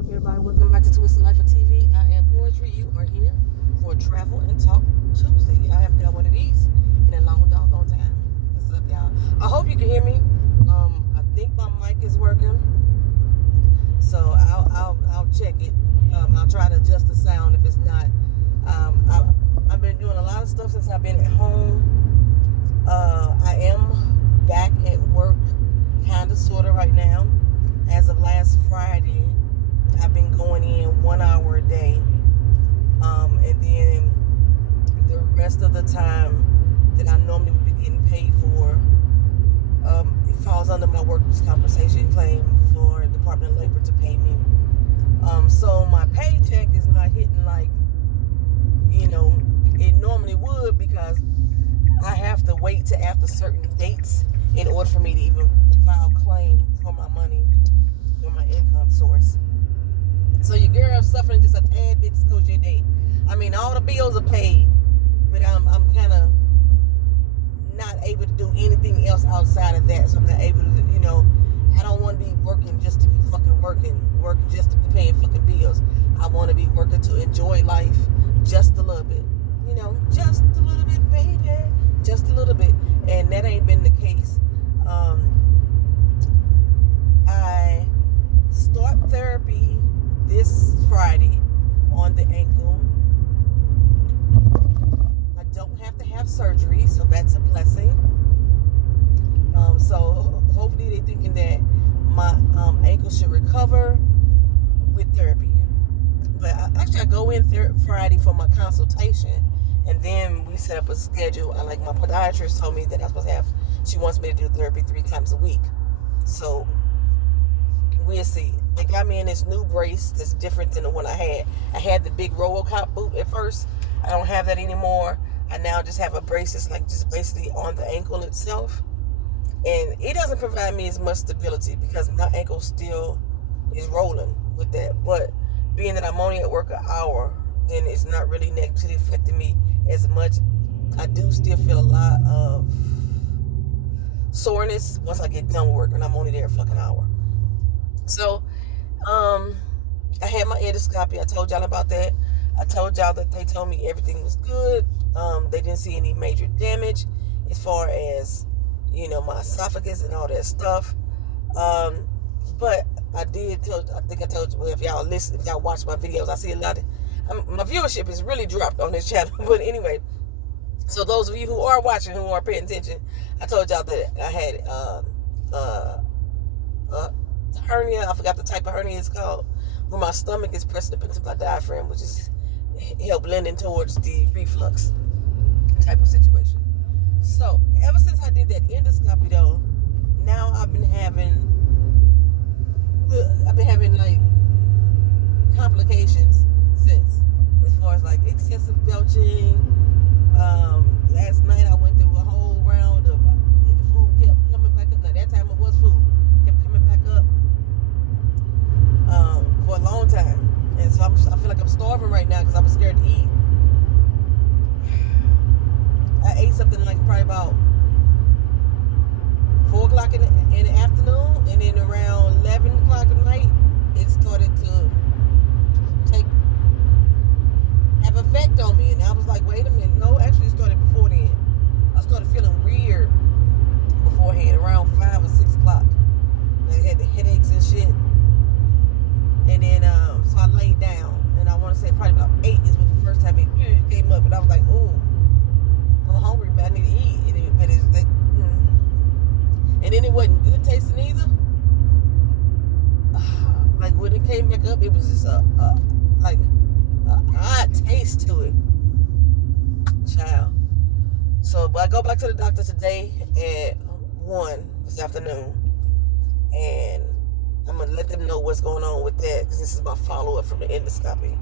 up, everybody? Welcome back to Twisted Life of TV. I am Poetry. You are here for Travel and Talk Tuesday. I haven't got one of these in a long doggone time. What's up, y'all? I hope you can hear me. I think my mic is working, so I'll check it. I'll try to adjust the sound if it's not. I've been doing a lot of stuff since I've been at home. I am back at work, kind of, sort of, right now. As of last Friday, I've been going in 1 hour a day. And then the rest of the time that I normally would be getting paid for, it falls under my workers' compensation claim for Department of Labor to pay me. So my paycheck is not hitting like, it normally would, because I have to wait to after certain dates in order for me to even file claim for my money, for my income source. So your girl's suffering just a tad bit to your day. I mean, all the bills are paid, but I'm kind of not able to do anything else outside of that. So I'm not able to, I don't want to be working just to be fucking working just to be paying fucking bills. I want to be working to enjoy life just a little bit, just a little bit, baby, just a little bit. And that ain't been the case. I start therapy this Friday on the ankle. I don't have to have surgery, so that's a blessing. So hopefully they're thinking that my ankle should recover with therapy. But I go in Friday for my consultation, and then we set up a schedule. My podiatrist told me that I'm supposed to she wants me to do therapy 3 times a week. So we'll see. They got me in this new brace that's different than the one I had. I had the big Robocop boot at first. I don't have that anymore. I now just have a brace that's just basically on the ankle itself. And it doesn't provide me as much stability because my ankle still is rolling with that. But being that I'm only at work an hour, then it's not really negatively affecting me as much. I do still feel a lot of soreness once I get done with work, and I'm only there a fucking hour. So, I had my endoscopy. I told y'all about that. I told y'all that they told me everything was good. They didn't see any major damage as far as, my esophagus and all that stuff. But I think I told you, if y'all watch my videos, I see a lot of, my viewership has really dropped on this channel. But anyway, so those of you who are watching, who are paying attention, I told y'all that I had hernia. I forgot the type of hernia it's called, where my stomach is pressed up into my diaphragm, which is help lending towards the reflux type of situation. So ever since I did that endoscopy, though, now I've been having complications since, as far as excessive belching. Last night I went through a whole round of the food kept coming back up. Now that time it was food kept coming back up for a long time, and so I feel like I'm starving right now because I'm scared to eat. I ate something probably about 4 o'clock in the afternoon, and then around 11 o'clock at night, it started to have effect on me. And I was like, wait a minute. No, actually it started before then. I started feeling weird beforehand, around 5 or 6 o'clock. I had the headaches and shit. And then, so I laid down. And I want to say probably about 8 is when the first time it came up. And I was like, oh, I'm hungry, but I need to eat. And then it wasn't good tasting either. When it came back up, it was just a odd taste to it, child. So, but I go back to the doctor today at 1 this afternoon, and I'm gonna let them know what's going on with that, because this is my follow-up from the endoscopy.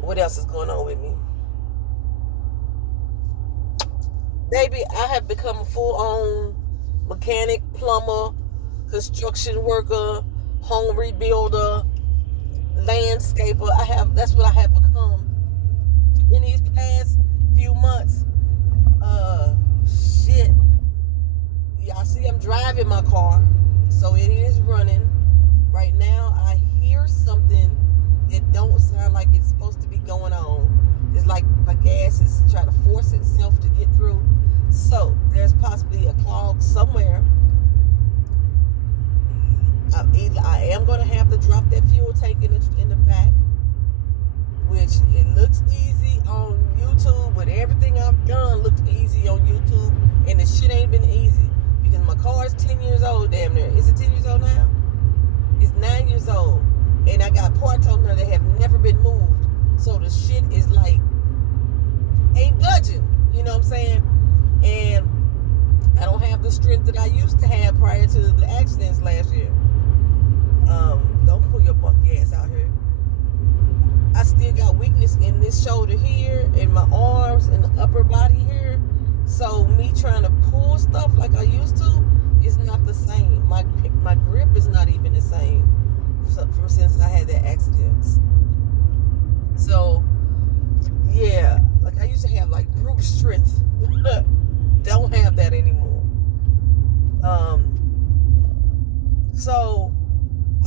What else is going on with me? Baby, I have become a full-on mechanic, plumber, construction worker, home rebuilder, landscaper. That's what I have become in these past few months. Shit. Y'all see I'm driving my car. So it is running. Right now, I hear something that don't sound like it's supposed to be going on. It's like my gas is trying to force itself to get through. So there's possibly a clog somewhere. Either I am going to have to drop that fuel tank in the back, which it looks easy on YouTube, but everything I've done looked easy on YouTube, and the shit ain't been easy because my car is 10 years old, damn near. Is it 10 years old now? It's 9 years old, and I got parts on there that have never been moved, so the shit is like ain't budging, you know what I'm saying? And I don't have the strength that I used to have prior to the accidents last year. Don't pull your bunk ass out here. I still got weakness in this shoulder here, in my arms, and the upper body here. So me trying to pull stuff like I used to is not the same. My grip is not even the same from since I had that accident. So yeah, like I used to have like brute strength. Don't have that anymore. So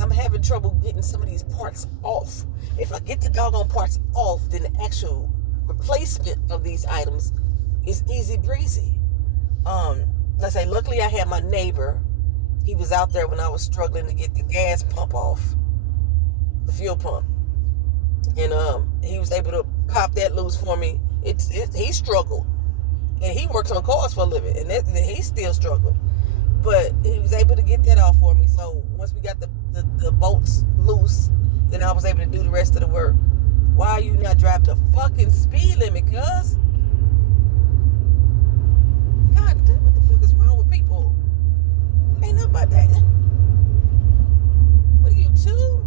I'm having trouble getting some of these parts off. If I get the doggone parts off, then the actual replacement of these items is easy breezy. Let's say, luckily I had my neighbor. He was out there when I was struggling to get the gas pump off, the fuel pump, and he was able to pop that loose for me. He struggled, and he works on cars for a living, and he still struggled, but he was able to get that off for me. So once we got the bolts loose, then I was able to do the rest of the work. Why are you not driving the fucking speed limit, cuz? God damn, what the fuck is wrong with people? Ain't nothing about that. What are you, 2?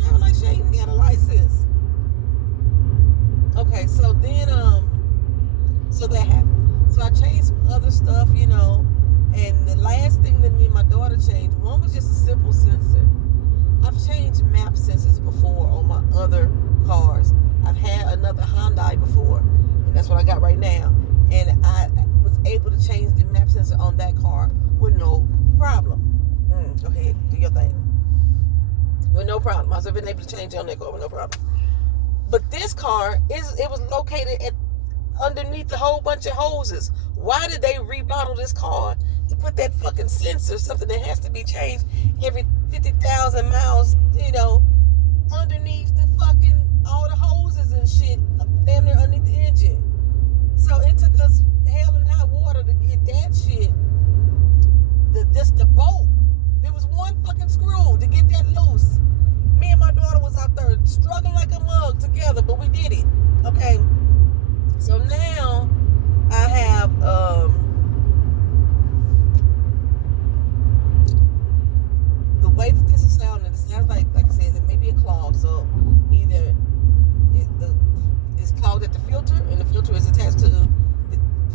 Driving like she ain't even got a license. Okay, so then, so that happened. So I changed some other stuff, you know, and the last thing that me and my daughter changed, one was just a simple sensor. I've changed map sensors before on my other cars. I've had another Hyundai before, and that's what I got right now. And I was able to change the map sensor on that car with no problem. Go ahead, do your thing. With no problem. I was been able to change it on that car with no problem. But this car, it was located underneath a whole bunch of hoses. Why did they remodel this car to put that fucking sensor, something that has to be changed every 50,000 miles, you know, underneath the fucking, all the hoses and shit, damn near underneath the engine. So it took us hell and high water to get that shit. The bolt. There was one fucking screw to get that loose. Me and my daughter was out there struggling like a mug together, but we did it. Okay. So now I have the way that this is sounding, it sounds like I said, it may be a clog. So either it's clogged at the filter, and the filter is attached to the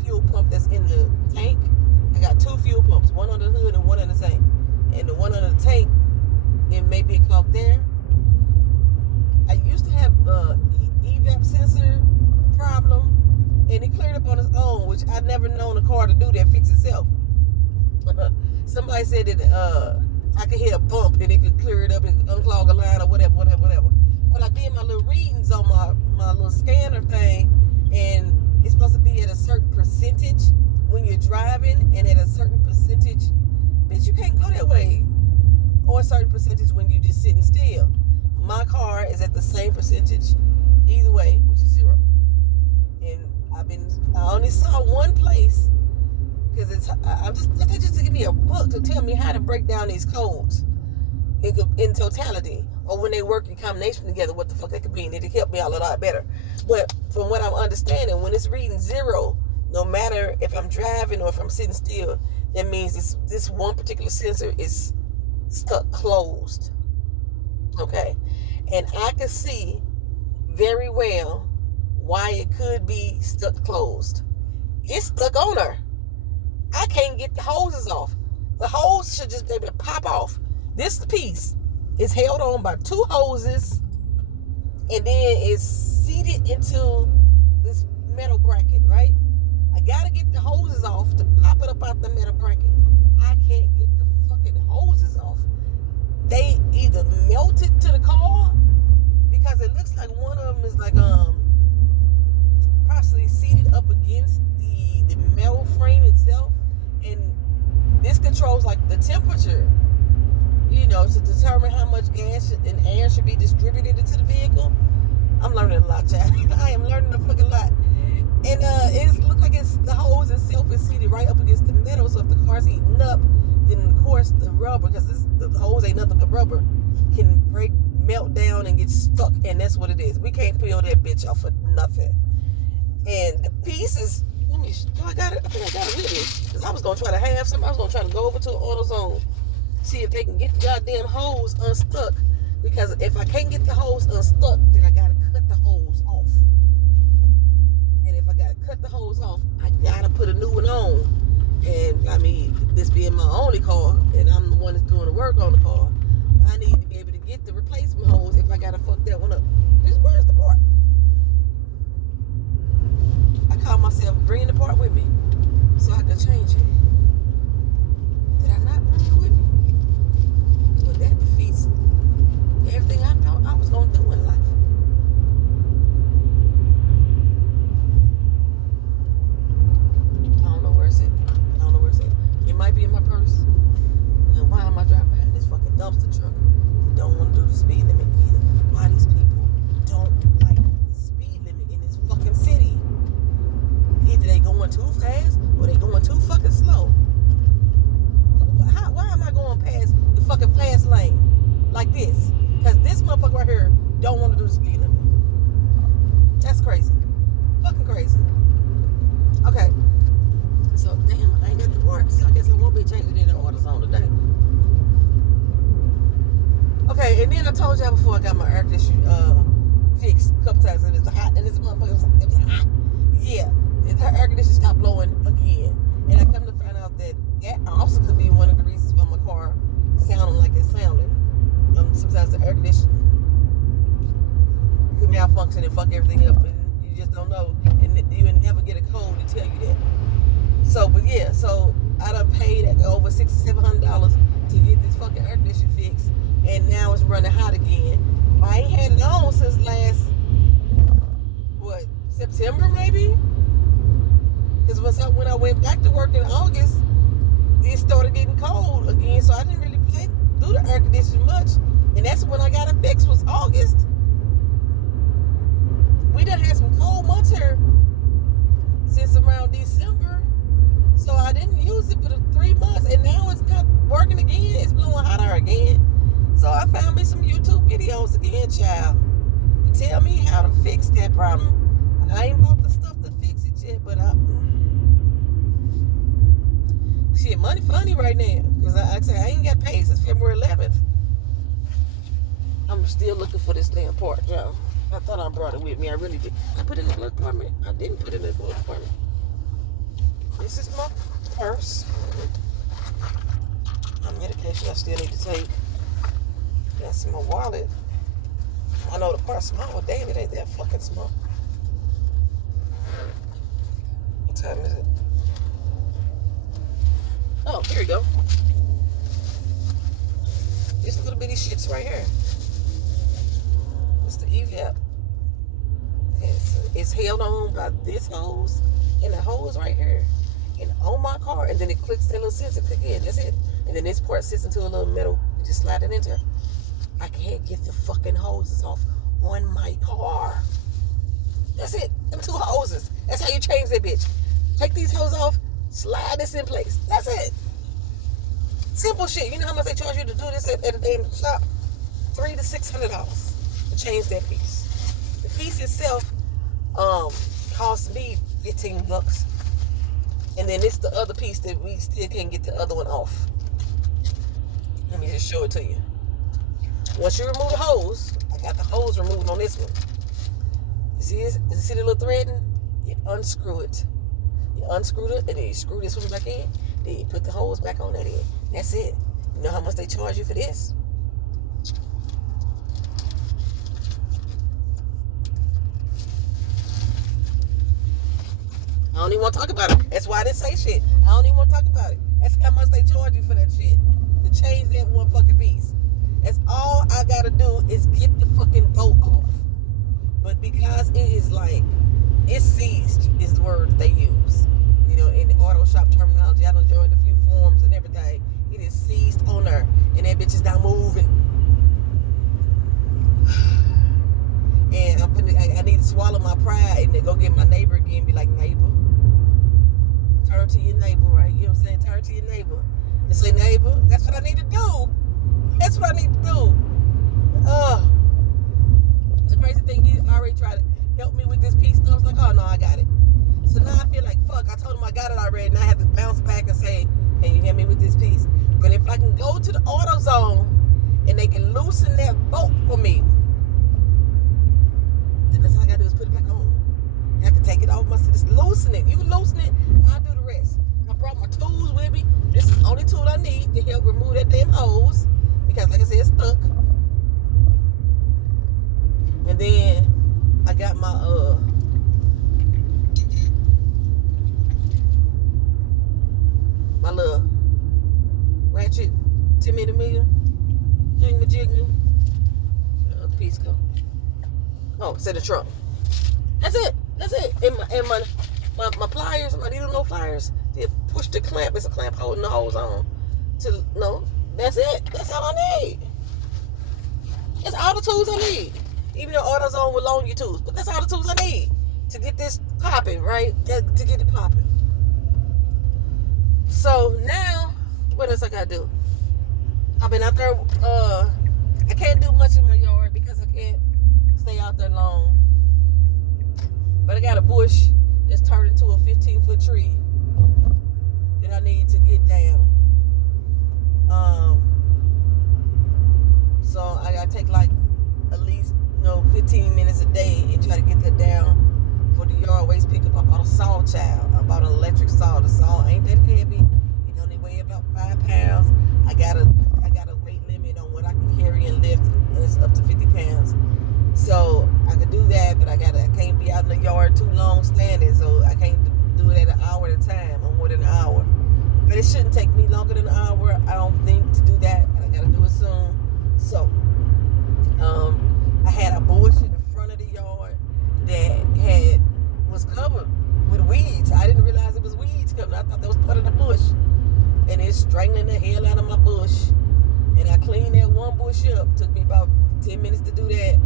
fuel pump that's in the tank. I got 2 fuel pumps, one on the hood and one in the tank. And the one on the tank, it may be a clog there. I used to have evap sensor problem, and it cleared up on its own, which I've never known a car to do that, fix itself. Somebody said that I could hit a bump and it could clear it up and unclog a line or whatever. But I did my little readings on my little scanner thing, and it's supposed to be at a certain percentage when you're driving, and at a certain percentage, bitch, you can't go that way, or a certain percentage when you just sitting still. My car is at the same percentage either way, which is 0. And I only saw one place, because I'm just to give me a book to tell me how to break down these codes in totality, or when they work in combination together, what the fuck they could be, and it helped me out a lot better. But from what I'm understanding, when it's reading 0, no matter if I'm driving or if I'm sitting still, that means this one particular sensor is stuck closed. Okay, and I can see very well why it could be stuck closed. It's stuck on her. I can't get the hoses off. The hose should just be able to pop off. This piece is held on by 2 hoses, and then it's seated into this metal bracket, right? I I gotta get the hoses off to pop it up out the metal bracket. I can't get the fucking hoses off. They either melted to the car because it looks like one of them is like possibly seated up against the metal frame itself, and this controls like the temperature, you know, to determine how much gas and air should be distributed into the vehicle. I'm learning a lot, child. I am learning a fucking lot. And it looks like the hose itself is seated right up against the metal, so if the car's heating up, then of course the rubber, because the hose ain't nothing but rubber, can melt down and get stuck, and that's what it is. We can't peel that bitch off for nothing. And the pieces, I think I got it with me, because I was going to try to have some. I was going to try to go over to AutoZone, see if they can get the goddamn hose unstuck, because if I can't get the hose unstuck, then I got to cut the hose off. And if I got to cut the hose off, I got to put a new one on. And I mean, this being my only car, and I'm the one that's doing the work on the car, I need to be able to get the replacement hose if I got to fuck that one up. Where's the part? I called myself bringing the part with me so I could change it. Did I not bring it with me? Well, that defeats everything I thought I was going to do in life. I don't know where it's at. It might be in my purse. And why am I driving behind this fucking dumpster truck? Don't want to do the speed limit either. Why these people don't like the speed limit in this fucking city? Either they going too fast or they going too fucking slow. Why am I going past the fucking fast lane like this? Because this motherfucker right here don't want to do the speed limit. That's crazy. Fucking crazy. Okay. So, damn, I ain't got the parts. So I guess I won't be changing it in AutoZone today. Okay, and then I told y'all before I got my air conditioner fixed a couple times, and it's hot, and this motherfucker it was hot. Yeah, her air conditioner stopped blowing again. And I come to find out that also could be one of the reasons why my car sounding like it's sounding. Sometimes the air conditioner could malfunction and fuck everything up, and you just don't know. And you would never get a code to tell you that. So, but yeah, so I done paid over $600-700 to get this fucking air conditioner fixed, and now it's running hot again. I ain't had it on since last, September maybe? Because when I went back to work in August, it started getting cold again, so I didn't really do the air conditioning much, and that's when I got it fixed, was August. We done had some cold months here since around December. So I didn't use it for the 3 months, and now it's not working again. It's blowing hotter again. So I found me some YouTube videos again, child, to tell me how to fix that problem. I ain't bought the stuff to fix it yet, but shit, money funny right now, because I ain't got paid since February 11th. I'm still looking for this damn part, y'all. I thought I brought it with me. I really did. I put it in the glove compartment. I didn't put it in the glove compartment. This is my purse. My medication I still need to take. That's my wallet. I know the part's small, but damn, it ain't that fucking small. What time is it? Oh, here we go. This little bitty shit's right here. It's the EVAP. It's held on by this hose and the hose right here. And on my car, and then it clicks that little sensor, click in, that's it. And then this part sits into a little metal, you just slide it into. I can't get the fucking hoses off on my car. That's it, them 2 hoses. That's how you change that bitch. Take these hoses off, slide this in place. That's it. Simple shit. You know how much they charge you to do this at a damn shop? $300 to $600 to change that piece. The piece itself cost me $15. And then it's the other piece that we still can't get the other one off. Let me just show it to you. Once you remove the hose, I got the hose removed on this one. You see this? You see the little threading? You unscrew it. You unscrew it, and then you screw this one back in. Then you put the hose back on that end. That's it. You know how much they charge you for this? don't even want to talk about it. That's why I didn't say shit. I don't even want to talk about it. That's how much they charge you for that shit. To change that one fucking piece. That's all I gotta do is get the fucking boat off. But because it is like, it's seized is the word they use. You know, in the auto shop terminology, I done joined a few forums and everything. It is seized on her. And that bitch is not moving. And I need to swallow my pride and then go get my neighbor again and be like, neighbor, turn to your neighbor, right? You know what I'm saying? Turn to your neighbor and say, neighbor, that's what I need to do. That's what I need to do. The crazy thing is, I already tried to help me with this piece, and I was like, oh no, I got it. So now I feel like, fuck, I told him I got it already, and I have to bounce back and say, can you help me with this piece? But if I can go to the AutoZone and they can loosen that bolt for me, then that's all I gotta do is put it back on. I have to take it off, just loosen it. You loosen it, I'll do the rest. I brought my tools with me. This is the only tool I need to help remove that damn hose, because like I said, it's stuck. And then I got my my little ratchet 10mm jiggle. The piece go. Oh, it's in the trunk. That's it. And my pliers, my needle nose pliers. They push the clamp. It's a clamp holding the hose on. That's it. That's all I need. That's all the tools I need. Even though AutoZone will loan you tools, but that's all the tools I need to get this popping, right? To get it popping. So now, what else I gotta do? I've been out there. I can't do much in my yard because I can't stay out there long. But I got a bush that's turned into a 15-foot tree that I need to get down. So I gotta take like at least 15 minutes a day and try to get that down for the yard waste pickup. I bought a saw, child. I bought an electric saw. The saw ain't that heavy. It only weigh about 5 pounds. I got a weight limit on what I can carry and lift, and it's up to 50 pounds. So I could do that, but I can't be out in the yard too long standing, so I can't do it at an hour at a time or more than an hour. But it shouldn't take me longer than an hour, I don't think, to do that. And I gotta do it soon. So I had a bush in the front of the yard that was covered with weeds. I didn't realize it was weeds coming. I thought that was part of the bush. And it's strangling the hell out of my bush. And I cleaned that one bush up. Took me about 10 minutes to do that.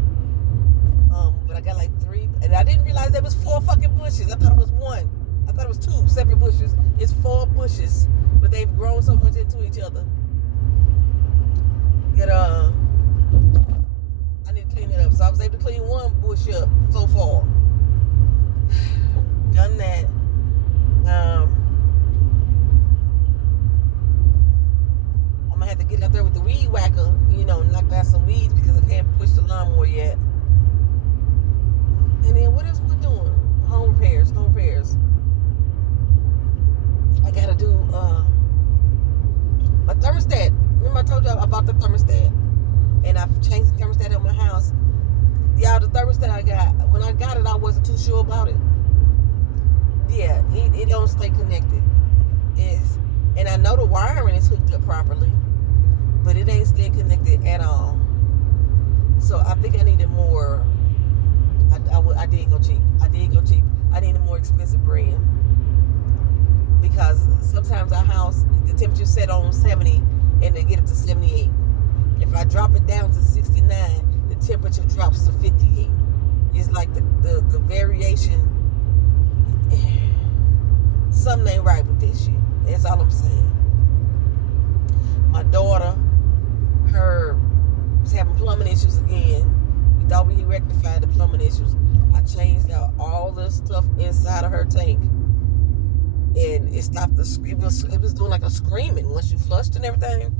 But I got like 3. And I didn't realize there was 4 fucking bushes. I thought it was 1. I thought it was 2 separate bushes. It's 4 bushes. But they've grown so much into each other that I need to clean it up. So I was able to clean 1 bush up so far. Done that. I'm gonna have to get out there with the weed whacker, knock down some weeds because I can't push the lawnmower yet. And then what else am I doing? Home repairs. I gotta do my thermostat. Remember I told you I bought the thermostat, and I've changed the thermostat in my house. Y'all, the thermostat I got, when I got it, I wasn't too sure about it. Yeah, it don't stay connected. And I know the wiring is hooked up properly, but it ain't staying connected at all. So I think I needed more. I did go cheap. I need a more expensive brand, because sometimes our house, the temperature set on 70 and they get up to 78. If I drop it down to 69, the temperature drops to 58. It's like the variation. Something ain't right with this shit. That's all I'm saying. My daughter, her was having plumbing issues again. We thought we rectified the plumbing issues. I changed out all the stuff inside of her tank, and it stopped it was doing like a screaming once you flushed and everything.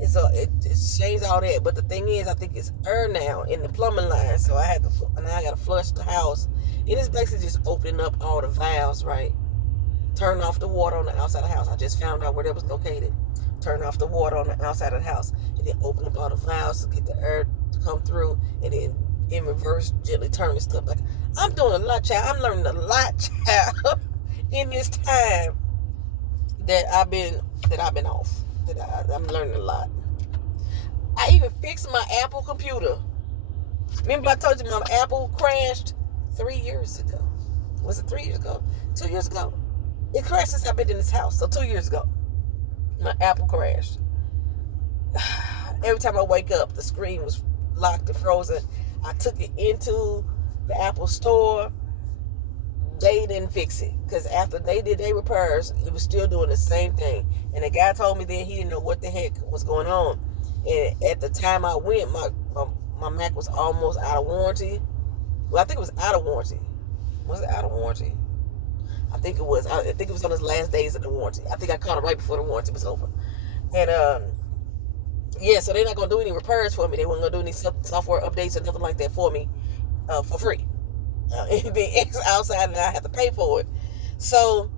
And so it changed all that. But the thing is, I think it's air now in the plumbing line, so I gotta flush the house. It is basically just opening up all the valves, right? Turn off the water on the outside of the house. I just found out where that was located. Turn off the water on the outside of the house, and then open up all the valves to get the air to come through, and then in reverse gently turn the stuff. Like, I'm doing a lot, child. I'm learning a lot, child, in this time that I've been off. I'm learning a lot. I even fixed my Apple computer. Remember I told you my Apple crashed 3 years ago. Was it 3 years ago? 2 years ago? It crashed since I've been in this house. So 2 years ago, my Apple crashed. Every time I wake up, the screen was locked and frozen. I took it into the Apple store. They didn't fix it because after they did their repairs, it was still doing the same thing. And the guy told me then he didn't know what the heck was going on. And at the time I went, my Mac was almost out of warranty. Well, I think it was out of warranty. Was it out of warranty? I think it was. I think it was on his last days of the warranty. I think I caught it right before the warranty was over. And yeah, so they're not gonna do any repairs for me. They weren't gonna do any software updates or nothing like that for me for free. Anything outside, and I have to pay for it. So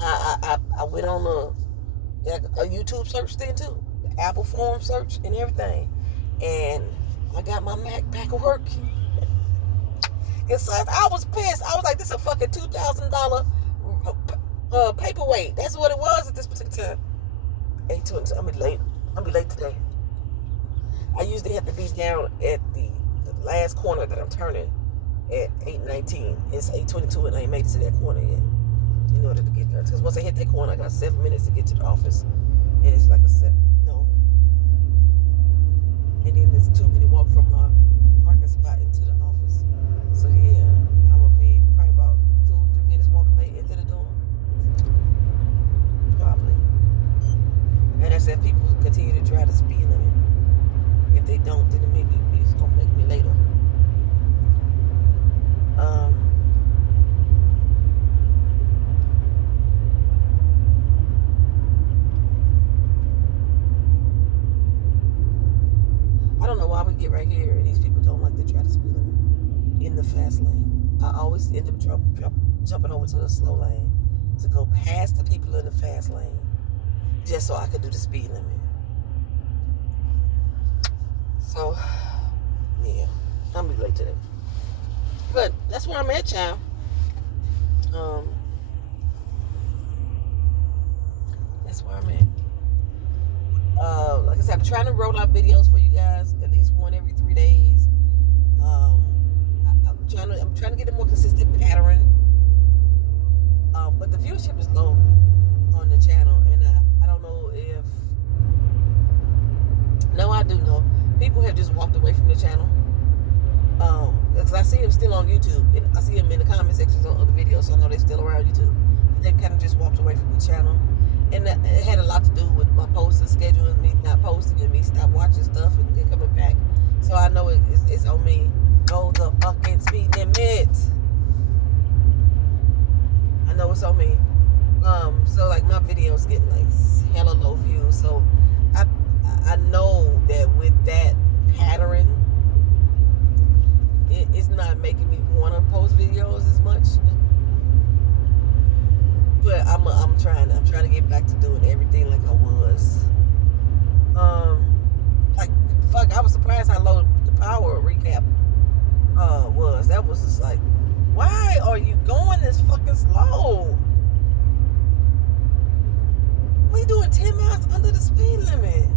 I went on a YouTube search thing too, the Apple forum search and everything, and I got my Mac back at work. I was pissed. I was like, this is a fucking $2,000 paperweight. That's what it was at this particular time. 8:20. I'm be late today. I usually have to be down at the last corner that I'm turning at 8:19. It's 8:22 and I ain't made it to that corner yet in order to get there. Because once I hit that corner, I got 7 minutes to get to the office. And it's like a 7. No. And then it's 2 minute walk from my parking spot into the office. So yeah, I'm going to be probably about 2-3 minutes walking late into the door. Probably. And that's if people continue to drive the speed limit. If they don't, then it's going to make me later. I don't know why we get right here and these people don't like to drive the speed limit in the fast lane. I always end up jumping over to the slow lane to go past the people in the fast lane just so I could do the speed limit. So, yeah, I'm gonna be late today. But that's where I'm at, child. That's where I'm at. Like I said, I'm trying to roll out videos for you guys, at least one every 3 days. I'm trying to get a more consistent pattern. But the viewership is low on the channel, and I don't know if. No, I do know people have just walked away from the channel. Because I see them still on YouTube, and I see them in the comment sections of the videos, so I know they're still around YouTube. But they've kind of just walked away from the channel, and it had a lot to do with my posting schedule and me not posting and me stop watching stuff and then coming back. So I know it's on me. Go the fucking speed limit. I know it's on me. So like my videos getting like hella low views. So I know that with that pattern, it's not making me want to post videos as much. But I'm trying to get back to doing everything like I was. Like fuck, I was surprised how low the power recap was. That was just like, why are you going this fucking slow? We doing 10 miles under the speed limit.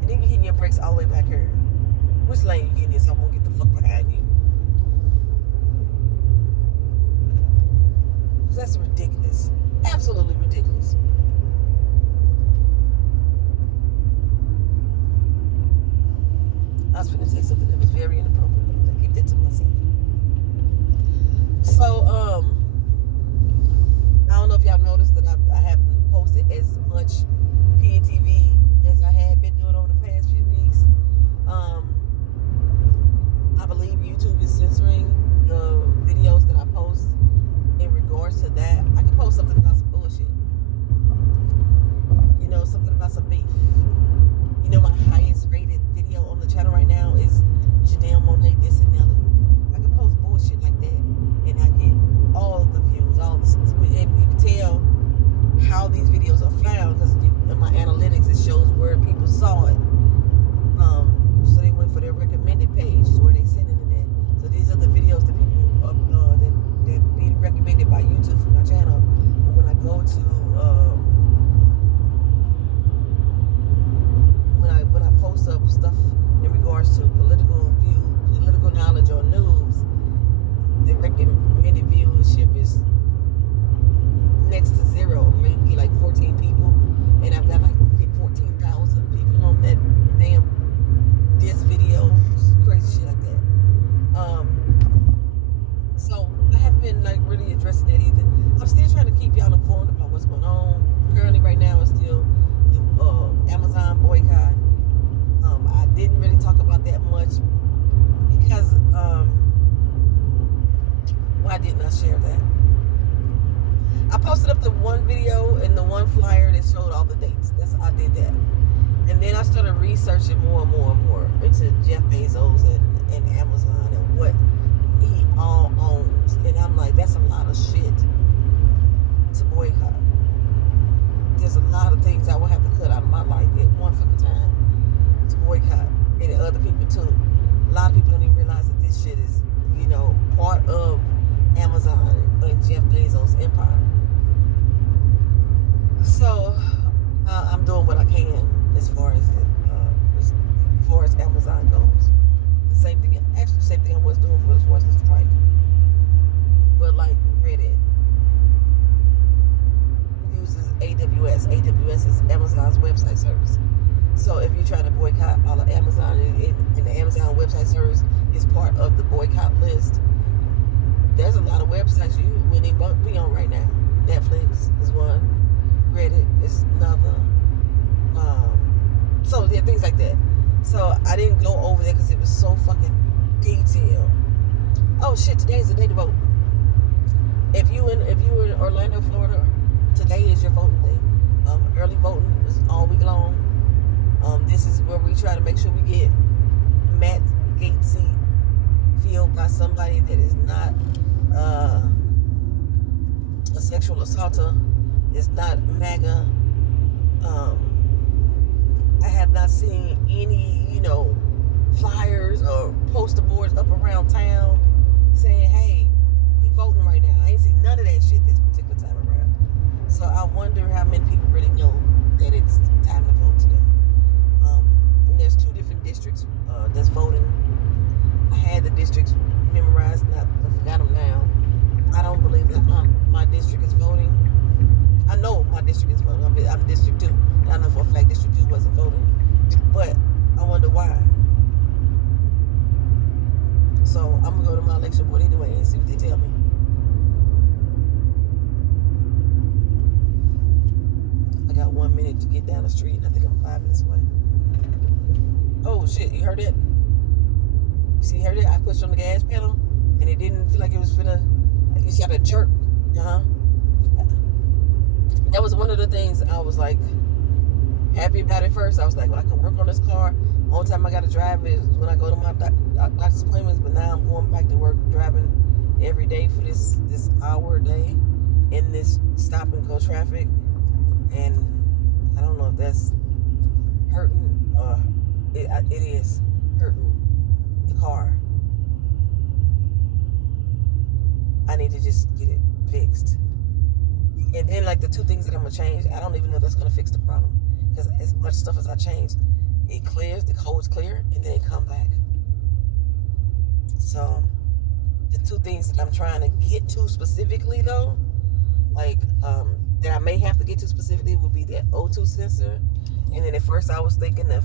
And then you're hitting your brakes all the way back here. Which lane you getting in, so I won't get the fuck behind you? That's ridiculous. Absolutely ridiculous. I was going to say something that was very inappropriate. I'm going to keep that to myself. So, I don't know if y'all noticed that I haven't posted as much PNTV as I had been doing over the past few weeks. I believe YouTube is censoring the videos that I post in regards to that. I could post something about some bullshit. You know, something about some beef. You know, my highest rated video on the channel right now is Janelle Monáe dissing Nelly. I can post bullshit like that, and I get all the views, and you can tell how these videos are found because researching more and more and more into Jeff Bezos and Amazon and what he all owns. And I'm like, that's a lot of shit to boycott. There's a lot of things I will have to cut out of my life at one fucking time to boycott. And other people too. A lot of people don't even realize that this shit is, part of Amazon and Jeff Bezos' empire. So I'm doing what I can as far as Amazon goes. The same thing I was doing for the strike. But like Reddit uses AWS. AWS is Amazon's website service. So if you're trying to boycott all of Amazon and the Amazon website service is part of the boycott list, there's a lot of websites you wouldn't even be on right now. Netflix is one. Reddit is another. So yeah, things like that. So I didn't go over there because it was so fucking detailed. Oh shit! Today's the day to vote. If you in Orlando, Florida, today is your voting day. Early voting is all week long. This is where we try to make sure we get Matt Gaetz seat filled by somebody that is not a sexual assaulter, is not MAGA. I have not seen any, flyers or poster boards up around town saying, hey, we voting right now. I ain't seen none of that shit this particular time around. So I wonder how many people really know that it's time to vote today. And there's 2 different districts that's voting. I had the districts memorized, I forgot them now. I don't believe that my district is voting. I know my district is voting. I'm District 2. I know for a fact District 2 wasn't voting. But I wonder why. So I'm going to go to my election board anyway and see what they tell me. I got 1 minute to get down the street. I think I'm 5 minutes away. Oh shit, you heard that? You heard that? I pushed on the gas pedal and it didn't feel like it was finna, like it got a jerk. That was one of the things I was like happy about at first. I was like, well, I can work on this car. Only time I got to drive is when I go to my doctor's appointments. But now I'm going back to work driving every day for this hour a day in this stop and go traffic. And I don't know if that's hurting or it is hurting the car. I need to just get it fixed. And then like the 2 things that I'm going to change, I don't even know if that's going to fix the problem. Because as much stuff as I change, it clears, the code's clear, and then it come back. So the 2 things that I'm trying to get to specifically though, like that I may have to get to specifically would be that O2 sensor. And then at first I was thinking of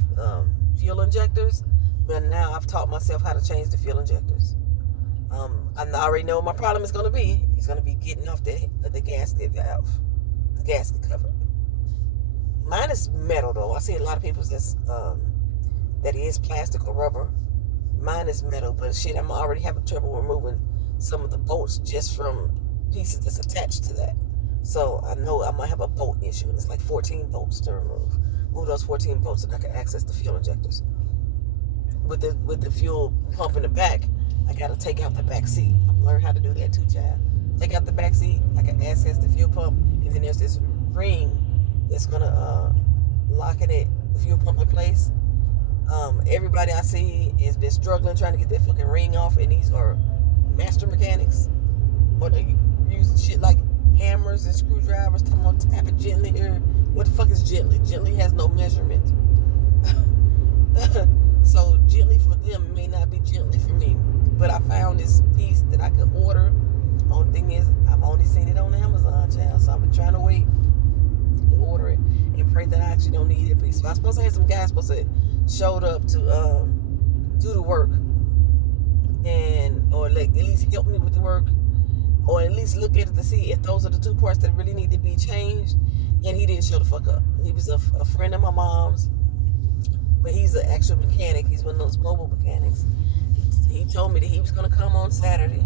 fuel injectors, but now I've taught myself how to change the fuel injectors. I already know what my problem is going to be. It's going to be getting off the gasket valve, the gasket cover. Mine is metal though. I see a lot of people's that is plastic or rubber. Mine is metal, but shit, I'm already having trouble removing some of the bolts just from pieces that's attached to that. So I know I might have a bolt issue. It's like 14 bolts to remove. Move those 14 bolts and I can access the fuel injectors. With the fuel pump in the back, I gotta take out the back seat. I've learned how to do that too, child. Take out the back seat, I can access the fuel pump, and then there's this ring that's gonna lock the fuel pump in place. Everybody I see has been struggling trying to get that fucking ring off, and these are master mechanics. Or they use shit like hammers and screwdrivers. Come on, tap it gently here. What the fuck is gently? Gently has no measurement. So gently for them may not be gently for me. But I found this piece that I could order. Only thing is, I've only seen it on Amazon, child. So I've been trying to wait to order it and pray that I actually don't need it. So I was supposed to have some guys showed up to do the work or like at least help me with the work, or at least look at it to see if those are the 2 parts that really need to be changed. And he didn't show the fuck up. He was a friend of my mom's, but he's an actual mechanic. He's one of those mobile mechanics. He told me that he was going to come on Saturday.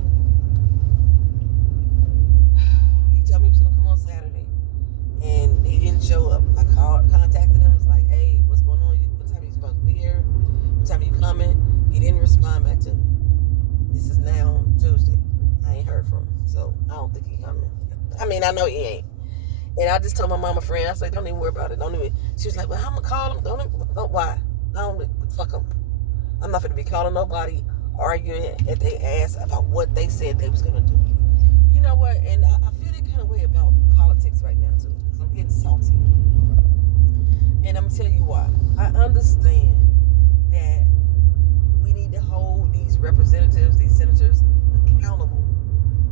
And he didn't show up. I contacted him. Was like, hey, what's going on? What time are you supposed time you coming, he didn't respond back to me. This is now Tuesday. I ain't heard from him, so I don't think he coming. I mean, I know he ain't. And I just told my mama friend, I said, don't even worry about it. Don't even. She was like, well, I'm gonna call him. Don't why? Fuck him. I'm not gonna be calling nobody, arguing at their ass about what they said they was gonna do. You know what? And I feel that kind of way about politics right now too. Cause I'm getting salty. And I'm gonna tell you why. I understand that we need to hold these representatives, these senators, accountable.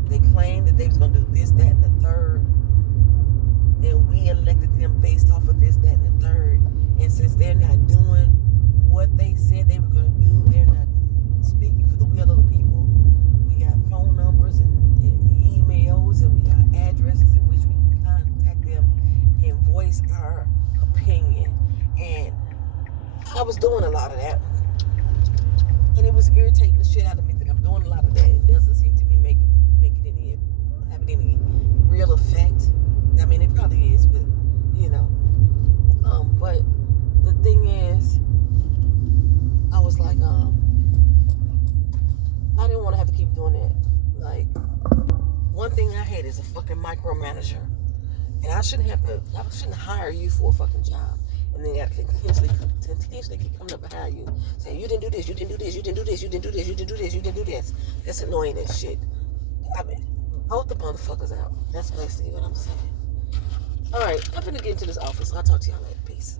They claimed that they was gonna do this, that, and the third. And we elected them based off of this, that, and the third. And since they're not doing what they said they were going to do, they're not speaking for the will of the people. We got phone numbers and emails, and we got addresses in which we can contact them and voice our opinion. And I was doing a lot of that. And it was irritating the shit out of me that I'm doing a lot of that. It doesn't seem to be having any real effect. I mean, it probably is, but, you know. But the thing is, I was like, I didn't want to have to keep doing that. Like, one thing I hate is a fucking micromanager. And I shouldn't hire you for a fucking job. And then I continuously keep coming up behind you, saying, you didn't do this, you didn't do this, you didn't do this, you didn't do this, you didn't do this, you didn't do this. That's annoying as shit. I mean, vote the motherfuckers out. That's basically what I'm saying. All right, I'm finna get into this office. I'll talk to y'all later. Peace.